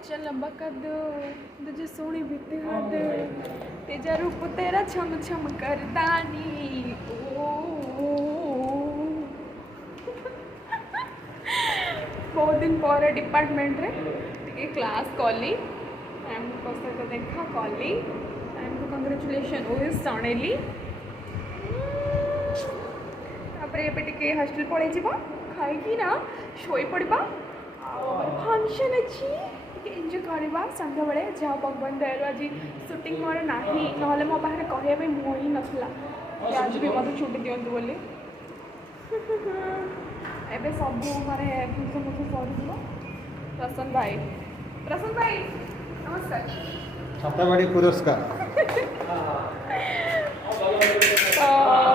चल लंबा कर दो तुझे सोनी बीते हाथ तेजा रूप तेरा छम छम करदानी बहुत दिन पर डिपार्टमेंट रे टिके क्लास कली मैम को सहित देखा कली मैम को कंग्रेचुलेशन ओएस जणेली तापर एबे टिके हॉस्टल पळै जीवो खाई कि ना शोई पड़बा फंक्शन अच्छी एंजॉय करवा संध्या बेले जहाँ भगवान दयालु आज सुटिंग मोर ना ना मो पाखे कहवाई मुँह ही नाला आज भी मत छुट्टी दिंतु बोली एबे सब माने फंक्शन फंक्शन सर प्रसन्न भाई नमस्कार छाताबाड़ी पुरस्कार तो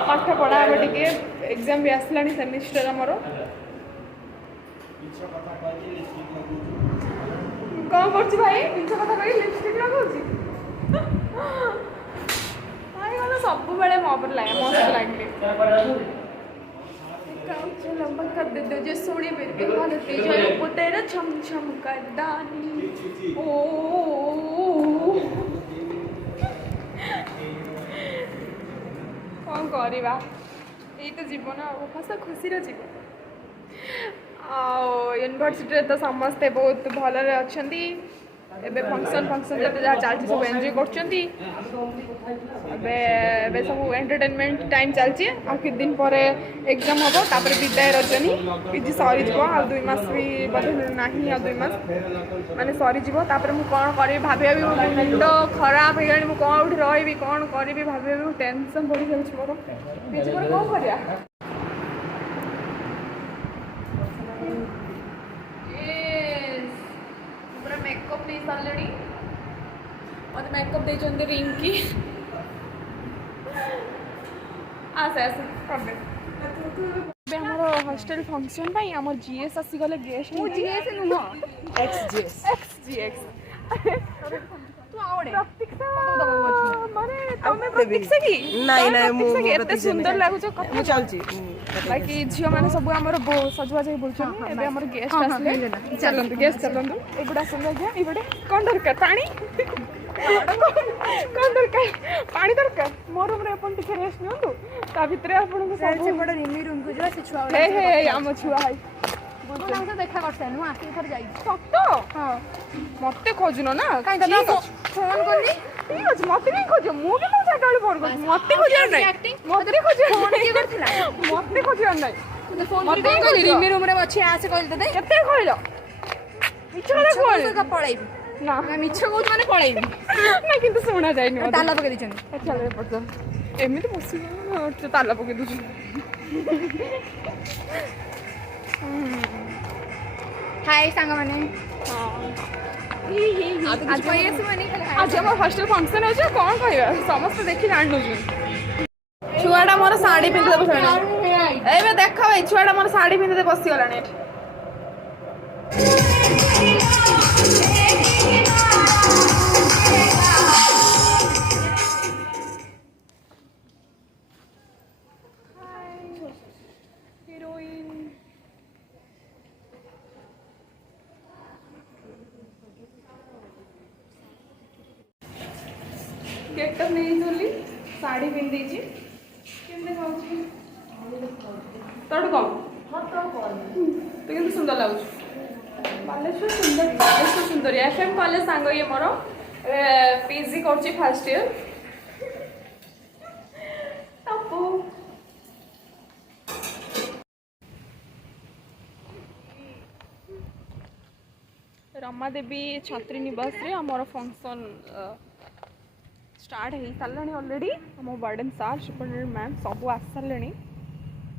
पाठ पढ़ा टे एग्जाम भी आसला सेमिस्टर आमर कौन कर भाई मिछ कथा कही लिपस्टिक लगाऊँ भाई मतलब सब बेले मो पर लगे मो सहित लगले लंबा कर दे जो सोनी बेटे तेरा तेरा छम छम करदानी ओ कौन करवा यही तो जीवन हस खुशी जीवन यूनिवर्सिटी तो समस्ते बहुत भलरे अच्छा एबे फंक्शन फंक्शन जब जहाँ चलती सब एंजॉय करछंती एबे सब एंटरटेनमेंट टाइम चलची आ कि दिन पर एग्जाम हम तापर विदाय रजनी पीजी सरी जीव आ 2 मास भी बोधे नाही आ 2 मास माने सरी जीव तापर मु कोन करी भाबे भी मुंड खराब हे गणी मु कोन उठी रही कोन करी भाबे भी टेंशन बढ़ी जाउछ मोर पीजी पर कोन करिया मेकअप नहीं सारे मत मेकअप देते रिंकी आसे आसे आम हॉस्टल फंक्शन पाई आम जीएस आसीगले गेस्ट जीएस नुह एक्स सुंदर लगुच बाकी झील मैंने सब आम सजबाज बोलते गेस्ट आसले चलते गेस्ट चलते एगुड़ा आसते आज्ञा ये कौन दरकार पानी कौन दरकार पानी दरकार मो रूम रे अपन टिके रेस्ट नियंतु ता भितरे आपन को सब बड़ रिमी रूम को जा से छुआ हे हे आम छुआ हाय बोलते देखा करते नु आसी थर जाई सत्तो हां मते खोजनो ना काई दादा फोन करली ठीक अछि मते नहीं खोजो मु भी तो चाटोली फोन कर मते खोजो नहीं मते खोजो फोन की करथिला मते खोजो नहीं तो फोन मते कहली रिमी रूम रे अछि आसे कहली दे केते कहलो मिछ वाला कोन का पळाइबी ना मैं मिछ कहू माने पळाइबी ना किंतु सुना जाय नि ताला पके दिछन चल रे पड़ एमिति बसी ताला पके दुछु हाय सांग माने आज आम हॉस्टल फंक्शन हो कौन कह समस्त देखी जान छुआटा मोर शाढ़ी पिंधे बस देख भाई छुआटा मोर शाढ़ी पिंधे बसीगला गेटअप नहीं चली साड़ी पिंधि तोड़ कम तो कि सुंदर लगुच बालेश्वर सुंदर एफएम कॉलेज सांग ये मोर पीजी कर फर्स्ट ईयर तपु रमा देवी छात्री निवास रे हमर फंक्शन स्टार्ट हो सारे ऑलरेडी आम वार्डन सार सुपरिटेडेंट मैम सब आस सारे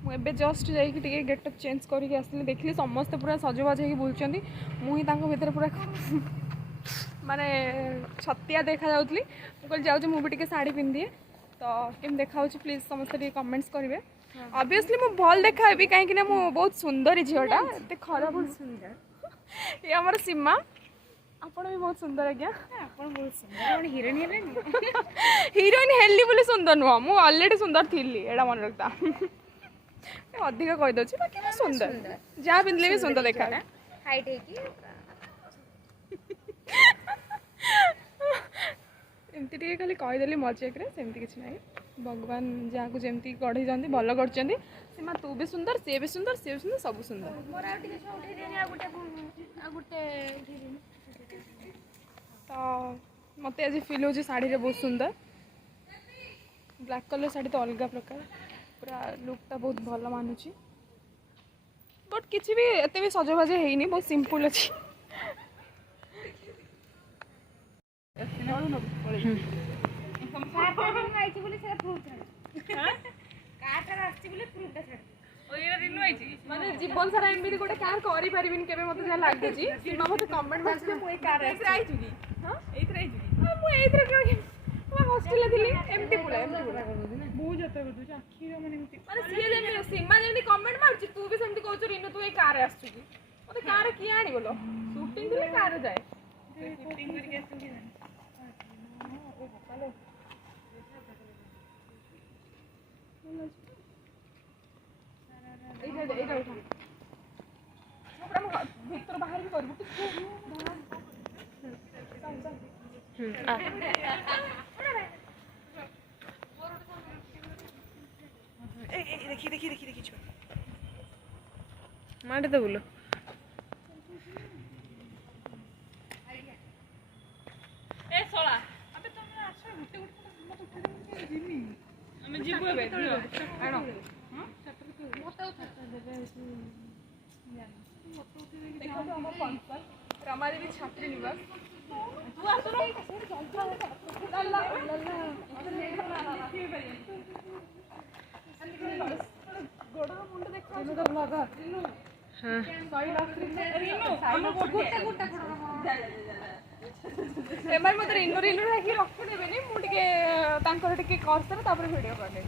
मुझे जस्ट जाइए गेटअप चेंज करके आसली देखली समस्ते पूरा सजबाज हो बुलूँ मुझे भर पूरा माने छतिया देखा जाऊली मुझे जाऊँ मुझे शाढ़ी पिंधे तो केम देखा प्लीज समस्ते कमेंट्स करेंगे ऑब्वियसली मुझे भल देखा कहीं मुझे बहुत सुंदर झीटा एत खराब सुंदर ये आमर सीमा आपण भी बहुत सुंदर आज्ञा ଆପଣ ବହୁତ ସୁନ୍ଦର ହିରୋଇନ ହେଲେନି हिरोइन हेली बोली सुंदर नुह मु ऑलरेडी सुंदर थी एड़ा मन रखता अधिक कही दଉଛି बाकी मैं सुंदर जहाँ पिंधले भी सुंदर देखा ହାଇଟ୍ ହେଇକି एमती टे खाली कहीदेली मजाक रे सेमती किसी ना भगवान जहाँ को जमती गढ़ी जाती भल कर सीमा तू भी सुंदर सी भी सुंदर सी भी सुंदर सब सुंदर ମୋର ଆଉ ଟିକେ ଛୁଆ ଉଠେଇ ଦେନି ଆଉ ଗୋଟେ तो मत आज फिल हो शाढ़ी रे बहुत सुंदर ब्लैक कलर शाढ़ी तो अलग प्रकार पूरा लुकटा बहुत भल मानुची बट किसी भी एत भी सजबाज है बहुत सिंपल अच्छी ଆଇଛି ବୋଲି ସେଟା ପ୍ରୁଫ୍ ଛାଡ଼ କାର୍ଟାରେ ଆସିଛି ବୋଲି ପ୍ରୁଫ୍ଟା ଛାଡ଼ माने जीवन सारा एमती गोटे कार करि परिबिन केबे मते जा लागुची सीमा मते कमेंट मारछि मु ए कार एथरे आइछु की हां एथरे आइछु की मु एथरे के मैं हॉस्टल दिली एमती पुला बहुत जता कर दु आखी रे माने सीए जेमी सीमा जेमी कमेंट मारछि तू भी सेमती कहछु रिनु तू ए कार आछछु की मते कार की आनी बोलो शूटिंग दिले कार जाए शूटिंग करके आछछु की ओ चलो এইটা উঠা ভিতর বাহার কি করবো দেখি দেখি দেখি দেখি মাঠে তো বলো এ সোলা আবে তুমি আসো ঘুরতে ঘুরতে মত উঠে দিনি আমি জিবু এবে আনো रमादेवी छात्री निवास तू आसुनो गोड़ा मुंड देखो लगा हां सही एमआर मत रिनो रिनो रखी रखि देबेनी मु टिके तांकर टिके करसर तापर वीडियो करले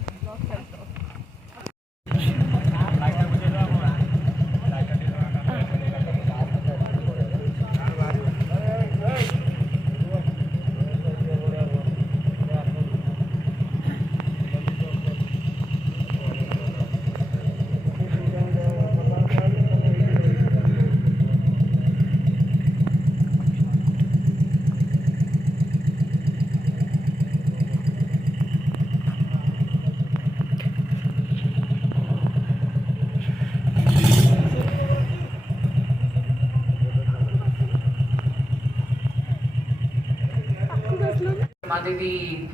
Ramadevi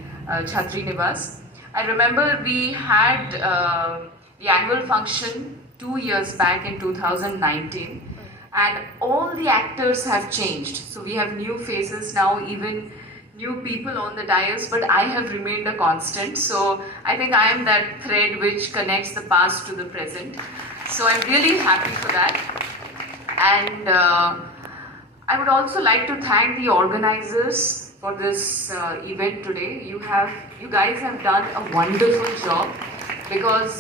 Chhatri Nivas. I remember we had the annual function 2 years back in 2019 and all the actors have changed. So we have new faces now, even new people on the dais, but I have remained a constant. So I think I am that thread which connects the past to the present. So I'm really happy for that. And I would also like to thank the organizers for this event today. You guys have done a wonderful job because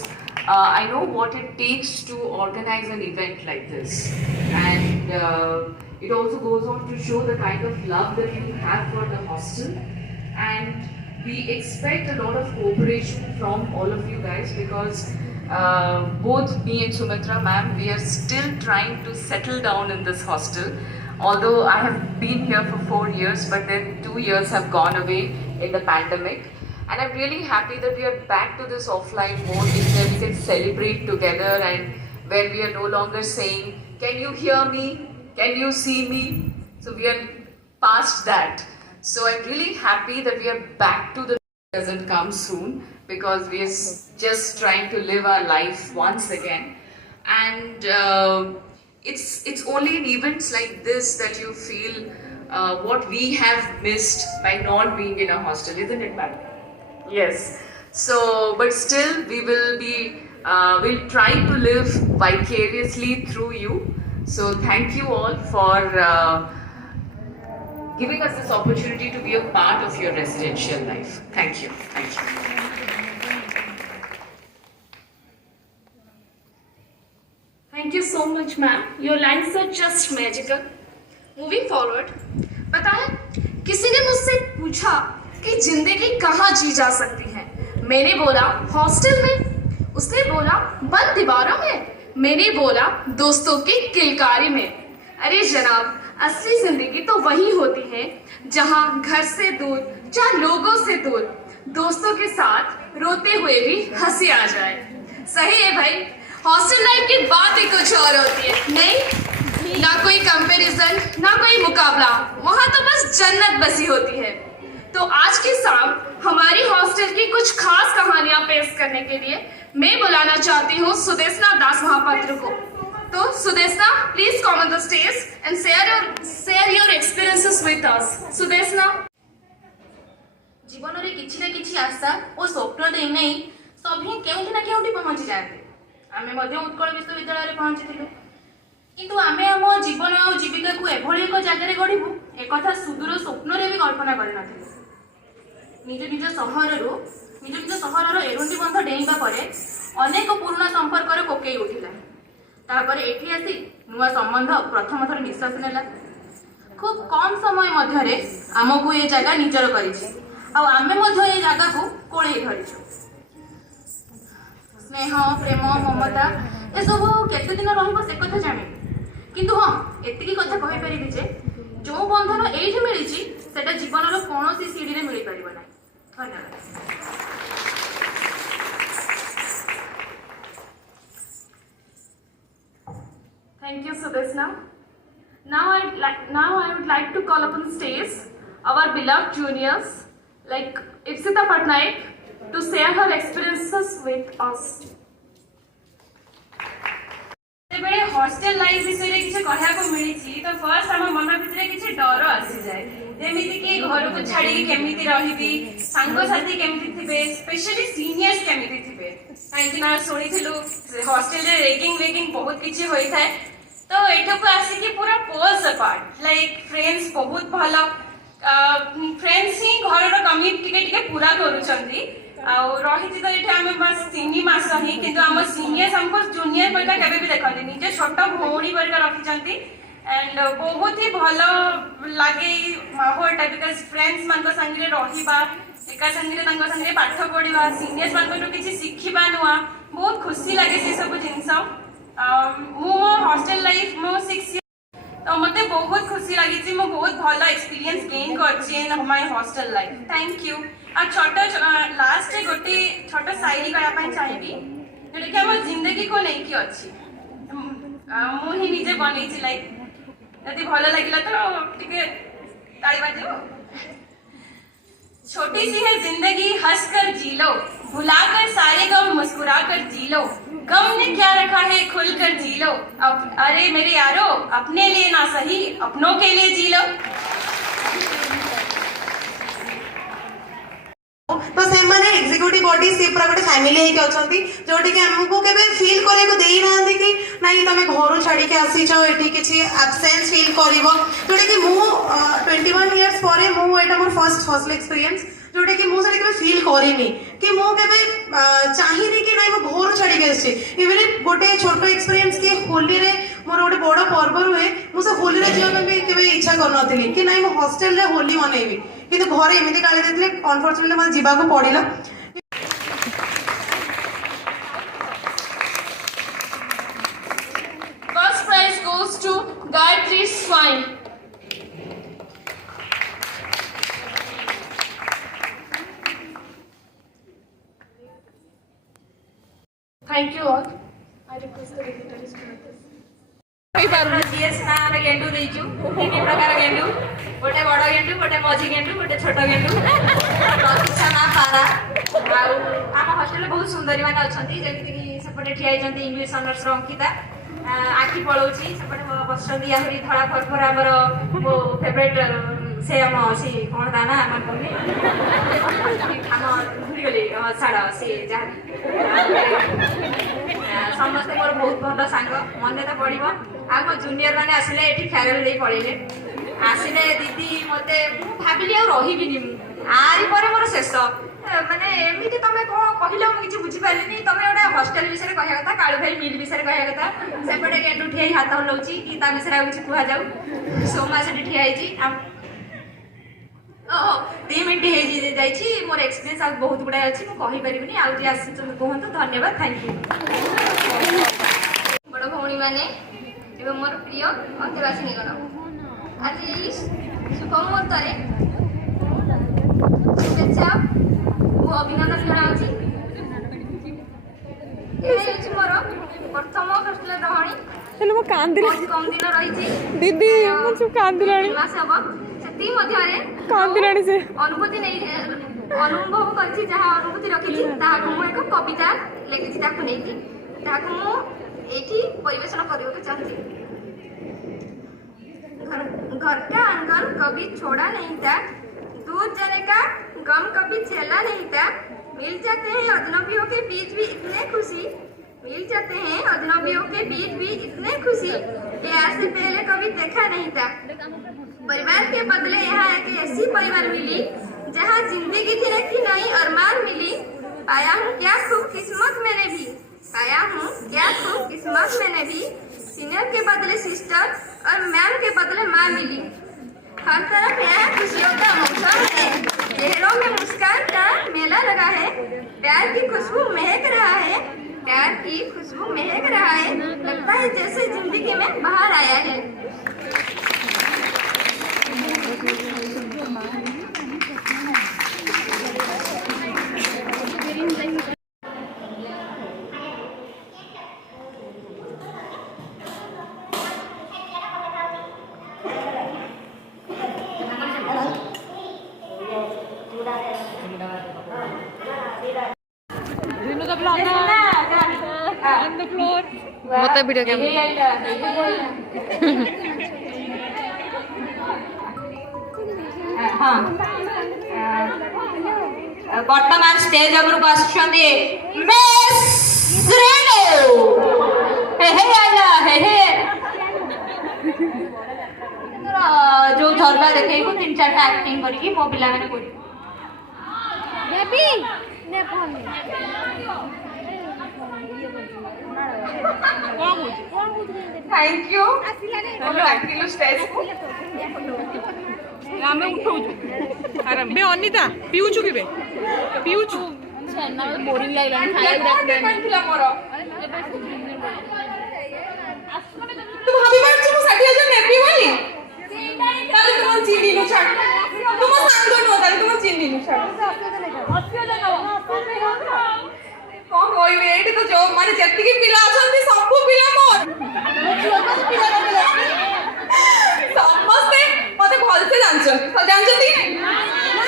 I know what it takes to organize an event like this, and it also goes on to show the kind of love that you have for the hostel, and we expect a lot of cooperation from all of you guys because both me and Sumitra ma'am, we are still trying to settle down in this hostel. Although I have been here for 4 years, but then 2 years have gone away in the pandemic. And I'm really happy that we are back to this offline mode where we can celebrate together and where we are no longer saying, can you hear me? Can you see me? So we are past that. So I'm really happy that we are back to the doesn't come soon because we are just trying to live our life once again. And it's only in events like this that you feel what we have missed by not being in a hostel, isn't it, madam? Yes. So, but still, we'll try to live vicariously through you. So, thank you all for giving us this opportunity to be a part of your residential life. Thank you. Thank you. Thank Thank you so much, ma'am. Your lines are just magical. Moving forward, पता है किसी ने मुझसे पूछा कि जिंदगी कहाँ जी जा सकती है। मैंने बोला हॉस्टल में। उसने बोला बंद दीवारों में। मैंने बोला दोस्तों की किलकारी में। अरे जनाब, असली जिंदगी तो वही होती है जहाँ घर से दूर, जहाँ लोगों से दूर, दोस्तों के साथ रोते हुए भी हंसी आ जाए। सही है भाई, हॉस्टल लाइफ की बात ही कुछ और होती है। नहीं, ना कोई कंपैरिजन, ना कोई मुकाबला, वहां तो बस जन्नत बसी होती है। तो आज की शाम हमारी हॉस्टल की कुछ खास कहानियां पेश करने के लिए मैं बुलाना चाहती हूँ सुदेशना दास महापात्र को। तो Sudeshna, please come on the stage and share your experiences with us. Sudeshna. जीवन में किसी न किसी आशा और स्वप्न दे नहीं सभी केउठी ना केउठी पहुंची जाते। आमे मध्य उत्कल विश्वविद्यालय रे पहुंचीथिलु, किंतु आमे हम जीवन और जीविका को एभली एक जगह रे गढ़िबु एक कथा सुदूर स्वप्न रे भी कल्पना करि नथिलु। निज निज सहरर एरुंडी बंध डेइबा परे अनेक पुराना संपर्क रे कोकेई उठिला। तापर एठी आसी नुआ संबंध प्रथम थर निश्वास नेला। खूब कम समय मध्य रे आमको ये जगह निजर करिछि आ आमे मध्य ये जगह को कोळेई धरिछु। स्नेह, प्रेम, ममता ए सब केते दिन रहइबो से कथा जाने, किंतु हाँ एतिकी कथा कहि परिबि जे जो बंधन एइठी मिलिछि सेटा जीवनर कोनोसी सीढ़ी रे मिलि परिबो नै। धन्यवाद। Thank you, Sudeshna. Now I would like to call upon stage our beloved juniors like Ipsita Patnaik to share her experiences with us. बेले हॉस्टल लाइफ विषय रे किछ कहया को मिलिछि तो फर्स्ट हम मन भितरे किछ डर आसी जाय, जेमिति कि घर को छाडी केमिति रहिबी, संग साथी केमिति थिबे, स्पेशली सीनियर्स केमिति थिबे। काहेकि ना सुनिथिलु हॉस्टल रे रैगिंग बहुत किछ होई थाए। तो एठो को आसी कि पूरा पोल्स अपार्ट लाइक फ्रेंड्स बहुत भलो, फ्रेंड्स ही घर रो कमी टिके पूरा करूछंती। आउ रही तो ये आम बस 3 मास ही, किंतु आम सीनियर्स हमको जूनियर परिका केबे भी देखते निजे छोट भौणी परिका रखिछंती। एंड बहुत ही भलो लागे माहौलटा बिकज फ्रेंड्स मान संगे रहिबा, एका संगे पाठ पढ़ा, सीनियर्स मान किसी शिखा नुआ बहुत खुशी लगे से सब जिनस। मो हॉस्टल लाइफ मो 6 इयर्स तो मते बहुत खुशी लगी, मो बहुत भलो एक्सपीरियंस गेन करछि in my hostel life. Thank you. आ छोट लास्ट गोटे छोट शायरी कहना चाहिए जोटा कि आम जिंदगी को लेकिन अच्छी मुझे निजे बनई लाइक यदि भल लगे तो टिके ताली बाजो। छोटी सी है जिंदगी, हंस कर जी लो, भुलाकर सारे गम मुस्कुरा कर जी लो, गम ने क्या रखा है खुल कर जी लो। अब अरे मेरे यारो, अपने लिए ना सही अपनों के लिए जी लो। तो से माने एग्जीक्यूटिव बॉडी से पूरा गोटे फैमिली हेके अछंती जोटी के हमको केबे फील करे को देई नांदी कि नाही तमे घर छाड़ी के आसी छ एठी किछि एब्सेंस फील करिवो। जोटी कि मु 21 इयर्स परे मु एटा मोर फर्स्ट हॉस्टल एक्सपीरियंस जोटी कि मु से केबे फील करिनी कि मु केबे चाहिनी कि नाही मु घर छाड़ी के आसी। इवन गोटे छोटो एक्सपीरियंस कि होली रे मोर गोटे बड़ पर्व रुए मु से होली रे जीवन में केबे इच्छा करनथिली कि नाही मु हॉस्टल रे होली मनेबी, किंतु घरे एमती गाड़ी देते अनफॉर्चुनेटली मत जीवा को पड़िला। First prize goes to Gayatri Swine. Thank you all. I request the dignitaries to make this. GS ना आमे गेंडू देइछु, तीन प्रकार गेंडू, गोटे बड़ गेंडू, गोटे मझी गेंडू, गोटे छोट गेंडू। प्रतिष्ठा ना पारा आउ आम हॉस्टल बहुत सुंदरी माने अछंती, जेमिति कि सेपटे ठिया आइछंती इंग्लिश ऑनर्स रो अंकिता, आखि पळौछि सेपटे बसंती आहुरी धळा फरफर हमर मो फेवरेट से हम सी कोन दाना हमर कोनी हम भूली गेली साडा से जाहि समस्त मोर बहुत भल सांग मन तो पड़ो। आ मो जूनियर मैंने आसिले ये फेयरवेल दे पड़े आसिले दीदी मत भाविली आ रही आरी पर मोर शेष ମାନେ ଏମିତି ତମେ କଣ କହିଲ ମୁଁ କିଛି ବୁଝିପାରିଲିନି। ତମେ ଗୋଟେ ହଷ୍ଟେଲ ବିଷୟରେ କହିବା କଥା, କାଳୁ ଭାଇ ମିଲ୍ ବିଷୟରେ କହିବା କଥା। ସେପଟେ ଗେଣ୍ଡୁ ଠିଆ ହେଇ ହାତ ହଲଉଛି କି ତା ବିଷୟରେ ଆଉ କିଛି କୁହାଯାଉ। ସୋମା ସେଠି ଠିଆ ହେଇଛି। ଓହୋ 2 ମିନିଟ୍ ହେଇଛି ଯାଇଛି। ମୋର ଏକ୍ସପିରିଏନ୍ସ ଆଉ ବହୁତ ଗୁଡ଼ାଏ ଅଛି, ମୁଁ କହିପାରିବିନି। ଆଉ ଯିଏ ଆସିଛନ୍ତି କୁହନ୍ତୁ। ଧନ୍ୟବାଦ, ଥ୍ୟାଙ୍କ ୟୁ। ବଡ଼ ଭଉଣୀମାନେ ଏବଂ ମୋର ପ୍ରିୟ ଅଧିବାସୀଗଣ, ଆଜି ଏହି ଶୁଭ ମୁହୂର୍ତ୍ତରେ शुभेच्छा ओ अभिनंदन जनाऊँगी। ये ହେଉଛି ମୋର ପ୍ରଥମ ହଷ୍ଟେଲ ରହଣି। ହେଲେ ମୁଁ କାନ୍ଦିଲି ବହୁତ କମ ଦିନ ରହିଛି ଦିଦି, ମୁଁ ଚୁପ କାନ୍ଦିଲାଣି, 3 ମାସ ହବ। ସେତିକି ମଧ୍ୟରେ କାନ୍ଦିଲାଣି ସେ। ଅନୁଭବ କରିଛି, ଯାହା ଅନୁଭୂତି ରଖିଛି ତାହାକୁ ମୁଁ ଏକ କବିତା ଲେଖିଛି ତାକୁ ନେଇକି, ତାହାକୁ ମୁଁ ଏଇଠି ପରିବେଷଣ କରିବାକୁ ଚାହୁଁଛି। घर का आंगन कभी छोड़ा नहीं था, दूर जाने का गम कभी झेला नहीं था। मिल जाते हैं अजनबियों के बीच भी इतने खुशी, मिल जाते हैं अजनबियों के बीच भी इतने खुशी, प्यार से पहले कभी देखा नहीं था। परिवार के बदले यहाँ एक ऐसी परिवार मिली जहाँ जिंदगी थी की नई अरमान मिली। पाया हूँ क्या खूब किस्मत मैंने भी, पाया हूँ क्या खूब किस्मत मैंने भी। सीनियर के बदले सिस्टर और मैम के बदले माँ मिली। हर तरफ यहाँ खुशियों का मौसम है, चेहरों में मुस्कान का मेला लगा है। प्यार की खुशबू महक रहा है, प्यार की खुशबू महक रहा है। लगता है जैसे जिंदगी में बाहर आया है। मत वीडियो गेम ବର୍ତ୍ତମାନ ଷ୍ଟେଜ ଉପରକୁ ଆସୁଛନ୍ତି ଯୋଉ ଝରକା ଦେଖେଇବୁ 3-4ଟା ଆକ୍ଟିଂ କରିକି ମୋ ପିଲାମାନେ କରିବୁ। थैंक यू स्टेज आमे उठौछु आराम बे अनिता पिउछु केबे पिउछु छन्ना बोरिंग लागलानी खाया देखला मोर तू भाभी बात तू 60,000 नेबी बोली ताले तुम चिनी नु छाड़ तुम सांग नो ताले तुम चिनी नु छाड़ 80,000 कौन कहबे एठी तो जो माने जत्ती पिला अछंती सब पिला मोर समस्ते मते भलसे जानछन जानछती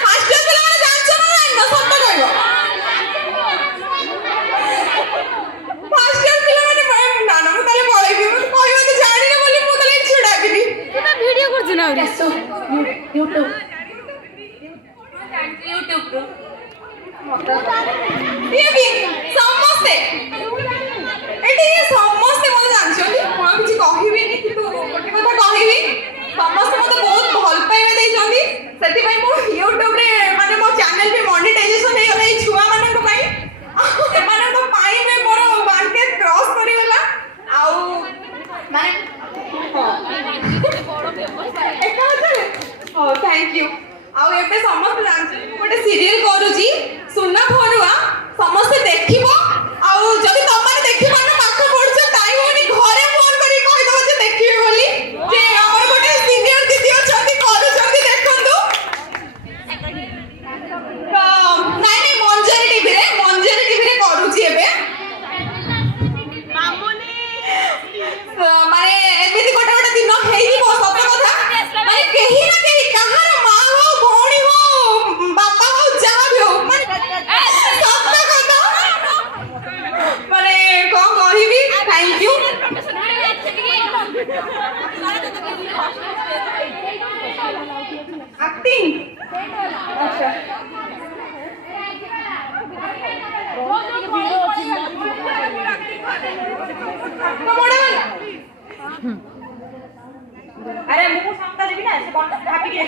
फास्ट क्लास पिला माने जानछन ना ना सत्य कहबो फास्ट क्लास पिला माने ना ना ताले पळैबी मते कहबो तो जानि ना बोली मु ताले छिडा बिदी तू ना वीडियो कर जिना यूट्यूब ये भी समस्ते एटी समस्ते मते जानछन मो किछि कहिबी नि कि तू गोटे कथा कहिबी समस्ते मते बहुत भल पाइबे दैछंती सेति पई मो YouTube रे माने मो चैनल पे मोनेटाइजेशन हे गले छुआ मानन पई से मानन पई में मोर 1K क्रॉस करि गला आउ माने ओ थैंक यू आउ एबे समस्त जानछन गोटे सीरियल करूची सुन्ना भरुआ समस्त देखिबो आउ जदी तमाने देखिबा ना पाख पढछ टाइम होनी घरे फोन करी कहि दो जे देखिबे बोली जे हमर गोटे सीनियर दीदी अछती करू जदी देखंतु नाइ नाइ मंजरी टीवी रे करूची एबे मामुनी माने एमिति गोटे गोटे दिन हेई बो सत्य कथा माने केही ना केही कहार मां हो भौणी हो बापा हो जहां भी हो माने सत्य कथा माने कोन कहिबी थैंक यू एक्टिंग अच्छा अरे मुझे समझा देबी ना से कौन भाभी के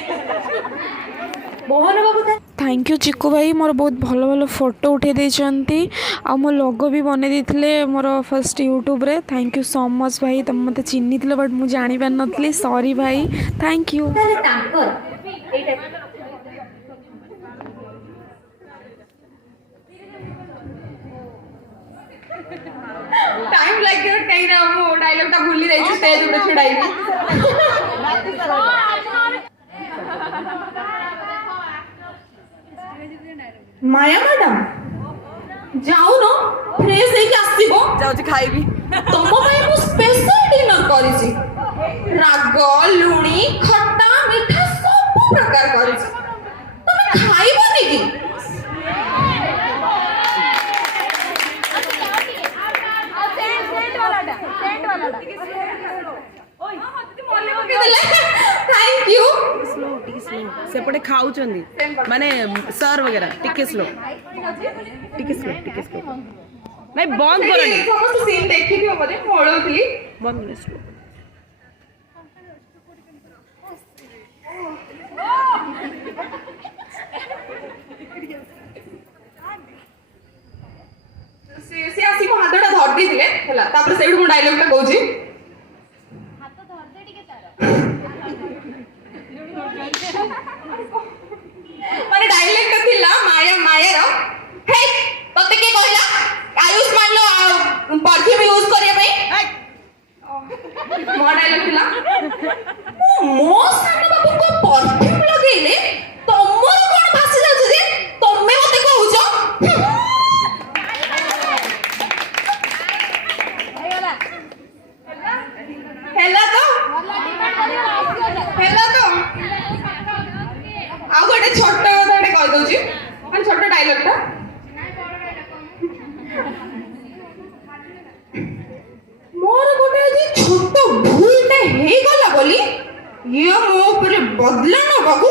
मोहन बाबू था थैंक यू चिकू भाई मोर बहुत भल भल फोटो उठे देइछंती आ मो लोगो भी बने देथिले मोर फर्स्ट यूट्यूब रे थैंक यू सो मच भाई तुम मते चिन्नी थिले बट मु जानि पार नथली सॉरी भाई थैंक यू टाइम लगे कहीं ना वो डायलॉग टा भूली रही स्टेज पे छुड़ाई माया मैडम जाऊ न फ्रेश ହେଇକି ଆସିବ जाऊँ खाइबी ତମ ପାଇଁ ମୁଁ ସ୍ପେଶାଲ ଡିନର କରିଛି ରାଗ ଲୁଣି ଖଟା ମିଠା ସବୁ ପ୍ରକାର କରିଛି ତମେ ଖାଇବନି କି थैंक यू सेपटे खाऊ माने सर वगैरह टिके स्लो नहीं बंद करनी समस्त सीन देखि दियो मते पळोथली बंद कर स्लो से आसी को हाथटा धर दी दिले हला तापर सेडू मो डायलॉग टा कहूची हाथ धर दे टिके तार माने डायलॉग टा थिला माया माया रो हे तते के कहला आयुष्मान लो परफ्यूम यूज करिया पई मो डायलॉग थिला मो सामने बाबू को परफ्यूम लगेले तमर कोन भासी जाउ जे तमे मते कहूचो हेला तो आ गोटे छोट कथाटे कह दउची माने छोट डायलॉग टा मोर गोटे जे छोट भूलटे हे गला बोली ये मो ऊपर बदला न बाबू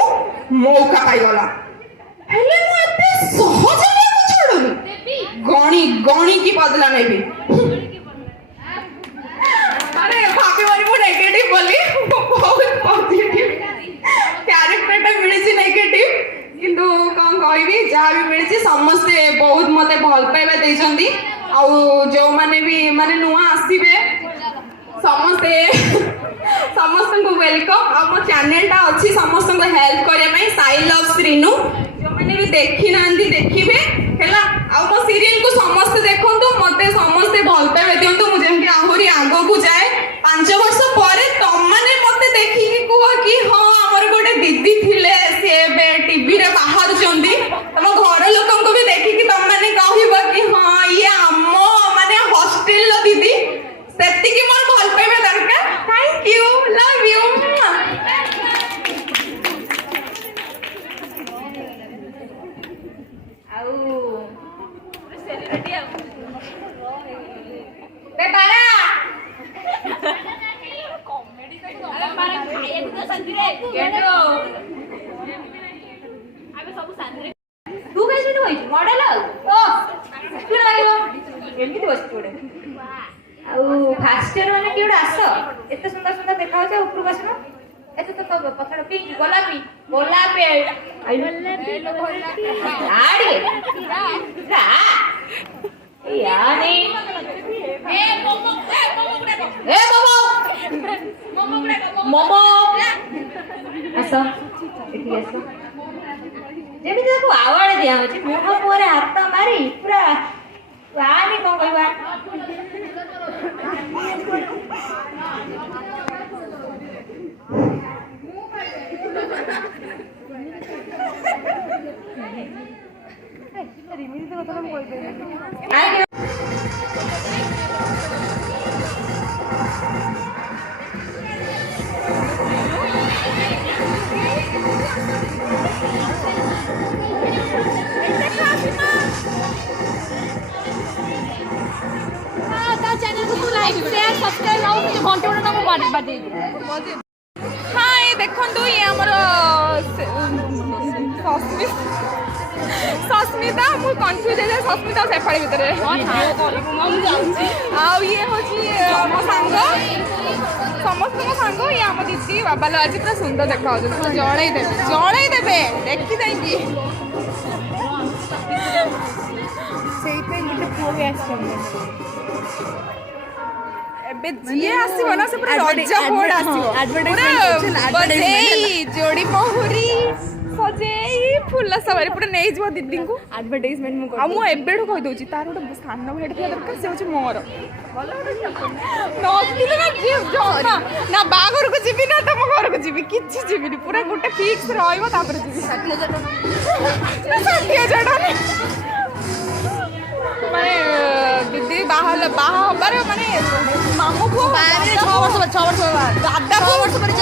मौका पाई गला हेले मो एते सहज को छोड़ुनी गणी गणी की बदला नेबी अरे भाभी वाली वो नेगेटिव बोली बहुत पॉजिटिव कैरेक्टर टा मिली नेगेटिव किंतु कौन कहबी जहाँ भी मिली समस्ते बहुत मते भल पाइबा देइछंती आउ जो माने भी माने नुआ आसीबे समस्ते समस्त को वेलकम आ मो चैनल टा अछि समस्त को हेल्प करे में साई लव श्रीनु जो माने भी देखि नांदी देखिबे हैला आ मो सीरियल को समस्त देखंतु मते समस्त भल पाइबा दियंतु मु जेम कि आहुरी आगो को जाए 5 वर्ष परे तम माने मते देखि कि कुआ कि हां हमर गोटे दीदी थिले से बे टीवी रे बाहर चंदी तम घर लोकन को भी देखि कि तम माने कहबा कि हां ये अम्मो माने हॉस्टल लो दीदी सेति कि मोर भल पाइबा दरकार थैंक यू लव यू बे पारा कॉमेडी अरे पारा खाए तो संति रे केटो आबे सब संति रे तू कैसे होई मॉडल ओ स्कूल लागलो एमिति बस पड़े आउ फास्ट ईयर माने किउडा आसो एते सुंदर सुंदर देखा होछ ऊपर बसनो एते तो पथड़ पिंक गोलापी गोलापी आई गोलापी आड़ी रा यानी ए मोमो मोमो आसो एठी आसो जेमी देखो आवाज दिया होची मोमो मोरे हाथ मारी पूरा वानी को कहबा हाँ ये देखो ये आमर सस्मिता मुझे कन्फ्यूज है सस्मिता सेपाड़ी भितर आउ ये हूँ मो सांग समस्त मो सांग ये आम दीदी बाबा आज पूरा सुंदर देखा जड़े देवे देखी जाइए ସେଇଥିପାଇଁ ଗୋଟେ ପୁଅ ବି ଆସିଛନ୍ତି ଏବେ ଯିଏ ଆସିବ ନା ସେ ପୁରା ରଜ କୋଡ୍ ଆସିବ ବଜେଇ ଯୋଡି ମହୁରୀ ସଜେଇ ଫୁଲ ସବାରି ପୁରା ନେଇଯିବ ଦିଦିଙ୍କୁ ଆଡଭର୍ଟାଇଜମେଣ୍ଟ ମୁଁ ଆଉ ମୁଁ ଏବେଠୁ କହିଦଉଛି ତାର ଗୋଟେ ସାନ ଭାଇଟେ ଥିବା ଦରକାର ସେ ହଉଛି ମୋର ନା ବାହାଘରକୁ ଯିବି ନା ତମ ଘରକୁ ଯିବି କିଛି ଯିବିନି ପୁରା ଗୋଟେ ଫିକ୍ସ ରହିବ ତାପରେ ଯିବି 60,000 ଟଙ୍କା ମାନେ ଦିଦି ବାହା ହବାର ମାନେ ମାମୁ ପୁଅ 6 ବର୍ଷ ଦାଦା 6 ବର୍ଷ ପରେ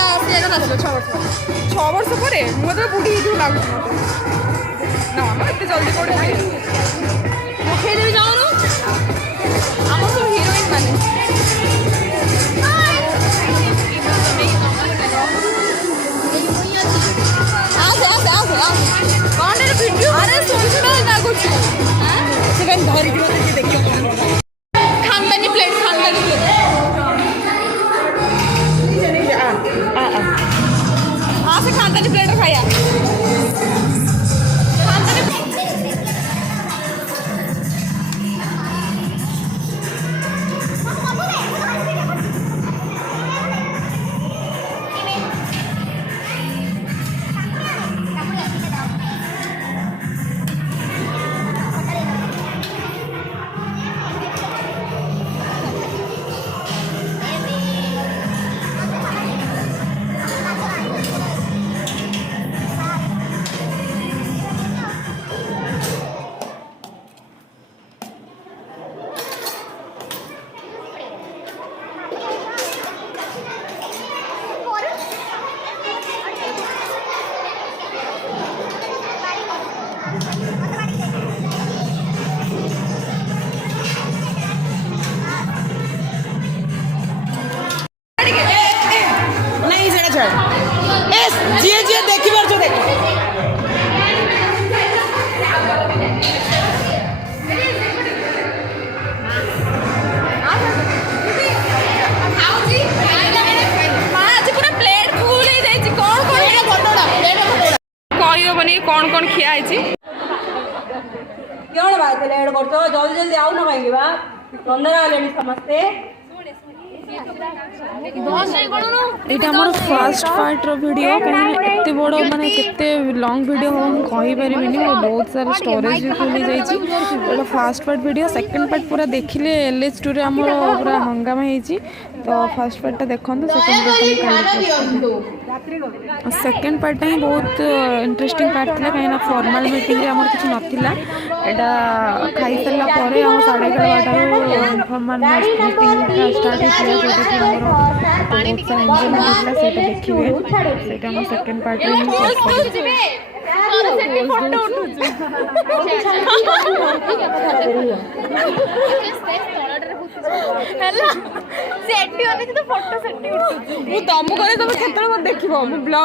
6 ବର୍ଷ ପରେ ମୁଁ ତ ବୁଢୀ ହେଇଥିବ ଲାଗୁଛି ନା ମ ଏତେ ଜଲ୍ଦି କୋଉଠି ଉଠେଇ ଦେବି ଯାଉନୁ ଆମର ସବୁ ହିରୋଇନ୍ ମାନେ କଣ ଭିଡ଼ିଓ ଆରେ ଶୁଣିଛୁ ଲାଗୁଛୁ ସେ ଧରିକି ଦେଖିବ ଖାନଦାନୀ ପ୍ଲେଟ୍ हाँ से खानदानी प्लेट खाया कौन कौन खिया है क्यों बात लेट कर जल्दी जल्दी आउ ना कहीं बा तंदरा लेनी समझते एटा हमर फर्स्ट पार्ट रो वीडियो कहीं एते बड़ो माने केते लॉन्ग वीडियो हम कहि परिबिनी मो बहुत सारा स्टोरेज भी खुली जाई छी एटा first part video second part पूरा देखिले LH2 रे हमर पूरा हंगामा हेई छी तो फर्स्ट पार्ट ता देखंतु सेकंड पार्ट ही बहुत इंटरेस्टिंग पार्ट थिला कहीं ना फॉर्मल मीटिंग रे हमर किछ नथिला एटा खाई सरला परे हम 11:30 फॉर्मल मीटिंग का स्टार्ट हिया जोटा कि हमर बहुत सारा एंजॉयमेंट थिला सेटा देखिबे सेटा हम सेकंड पार्ट रे फोटो सेट्टी तो फोटो सेट्टी मु तुमको तमे केतल मत देखिबो मु ब्लॉग